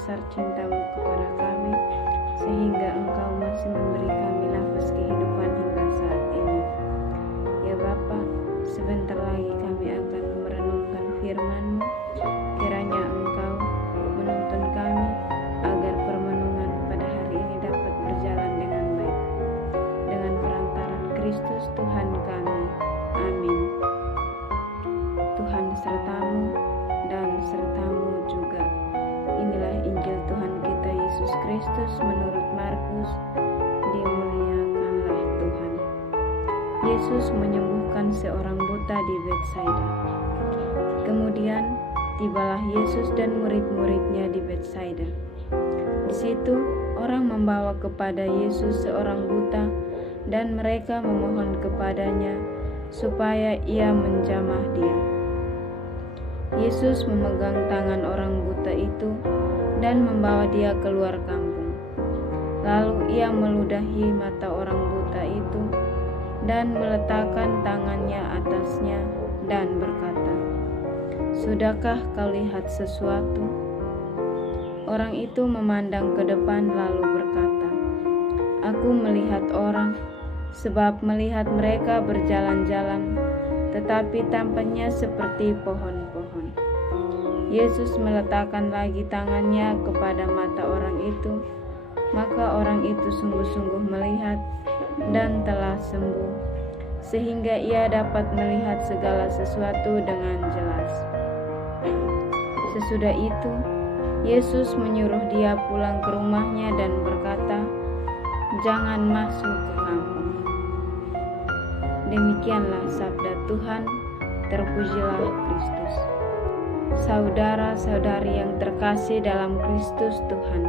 besar cinta-Mu kepada kami, sehingga Engkau masih memberi kami nafas kehidupan hingga saat ini. Ya Bapa, sebentar lagi kami akan merenungkan firman-Mu. Kiranya Engkau menuntun kami agar permenungan pada hari ini dapat berjalan dengan baik. Dengan perantaran Kristus Tuhan kami. Amin. Tuhan serta-Mu dan serta-Mu juga. Inilah Injil Tuhan kita Yesus Kristus menurut Markus. Dimuliakanlah Tuhan. Yesus menyembuhkan seorang buta di Betsaida. Kemudian tibalah Yesus dan murid-muridnya di Betsaida. Di situ orang membawa kepada Yesus seorang buta, dan mereka memohon kepadanya supaya ia menjamah dia. Yesus memegang tangan orang buta itu dan membawa dia keluar kampung. Lalu ia meludahi mata orang buta itu dan meletakkan tangannya atasnya dan berkata, "Sudahkah kau lihat sesuatu?" Orang itu memandang ke depan lalu berkata, "Aku melihat orang, sebab melihat mereka berjalan-jalan, tetapi tampaknya seperti pohon-pohon." Yesus meletakkan lagi tangannya kepada mata orang itu, maka orang itu sungguh-sungguh melihat dan telah sembuh, sehingga ia dapat melihat segala sesuatu dengan jelas. Sesudah itu, Yesus menyuruh dia pulang ke rumahnya dan berkata, "Jangan masuk ke kampung." Demikianlah sabda Tuhan, terpujilah Kristus. Saudara-saudari yang terkasih dalam Kristus Tuhan,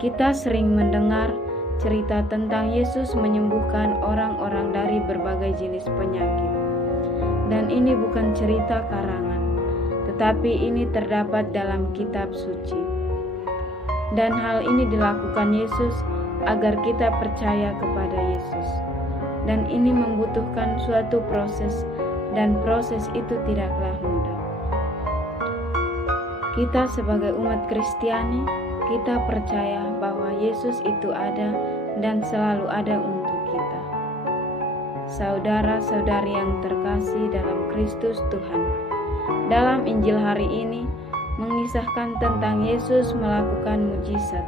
kita sering mendengar cerita tentang Yesus menyembuhkan orang-orang dari berbagai jenis penyakit. Dan ini bukan cerita karangan, tetapi ini terdapat dalam kitab suci. Dan hal ini dilakukan Yesus agar kita percaya kepada Yesus. Dan ini membutuhkan suatu proses, dan proses itu tidaklah mudah. Kita sebagai umat Kristiani, kita percaya bahwa Yesus itu ada dan selalu ada untuk kita. Saudara-saudari yang terkasih dalam Kristus Tuhan, dalam Injil hari ini mengisahkan tentang Yesus melakukan mujizat.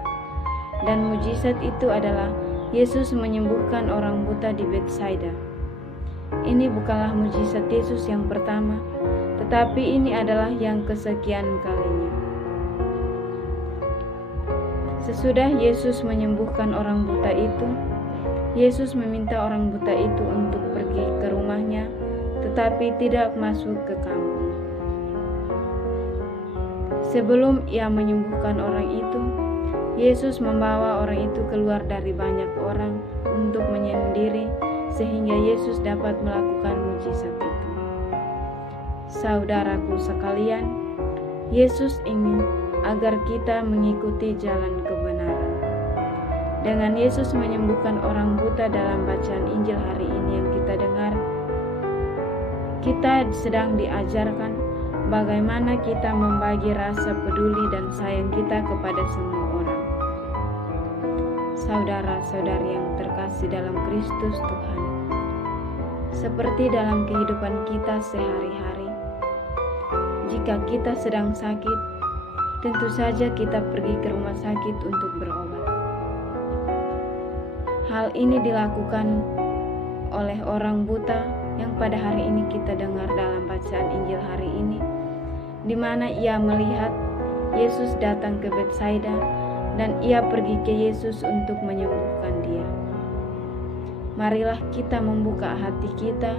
Dan mujizat itu adalah Yesus menyembuhkan orang buta di Betsaida. Ini bukanlah mujizat Yesus yang pertama, tetapi ini adalah yang kesekian kalinya. Sesudah Yesus menyembuhkan orang buta itu, Yesus meminta orang buta itu untuk pergi ke rumahnya, tetapi tidak masuk ke kampung. Sebelum ia menyembuhkan orang itu, Yesus membawa orang itu keluar dari banyak orang untuk menyendiri, sehingga Yesus dapat melakukan mujizat itu. Saudaraku sekalian, Yesus ingin agar kita mengikuti jalan kebenaran. Dengan Yesus menyembuhkan orang buta dalam bacaan Injil hari ini yang kita dengar, kita sedang diajarkan bagaimana kita membagi rasa peduli dan sayang kita kepada semua orang. Saudara-saudari yang terkasih dalam Kristus Tuhan, seperti dalam kehidupan kita sehari-hari, jika kita sedang sakit, tentu saja kita pergi ke rumah sakit untuk berobat. Hal ini dilakukan oleh orang buta yang pada hari ini kita dengar dalam bacaan Injil hari ini, di mana ia melihat Yesus datang ke Betsaida dan ia pergi ke Yesus untuk menyembuhkan dia. Marilah kita membuka hati kita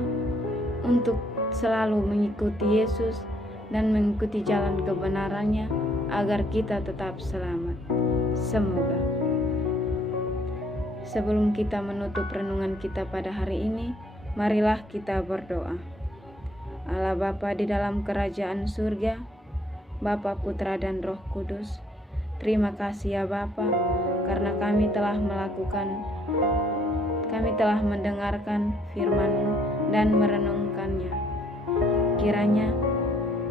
untuk selalu mengikuti Yesus dan mengikuti jalan kebenarannya agar kita tetap selamat. Semoga. Sebelum kita menutup renungan kita pada hari ini, marilah kita berdoa. Allah Bapa di dalam kerajaan surga, Bapa, Putra dan Roh Kudus, terima kasih ya Bapa, karena kami telah mendengarkan firman-Mu dan merenungkannya. Kiranya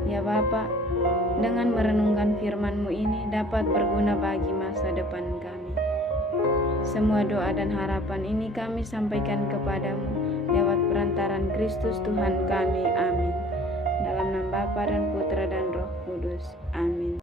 Ya Bapa, dengan merenungkan firman-Mu ini dapat berguna bagi masa depan kami. Semua doa dan harapan ini kami sampaikan kepadamu lewat perantaran Kristus Tuhan kami. Amin. Dalam nama Bapa dan Putra dan Roh Kudus. Amin.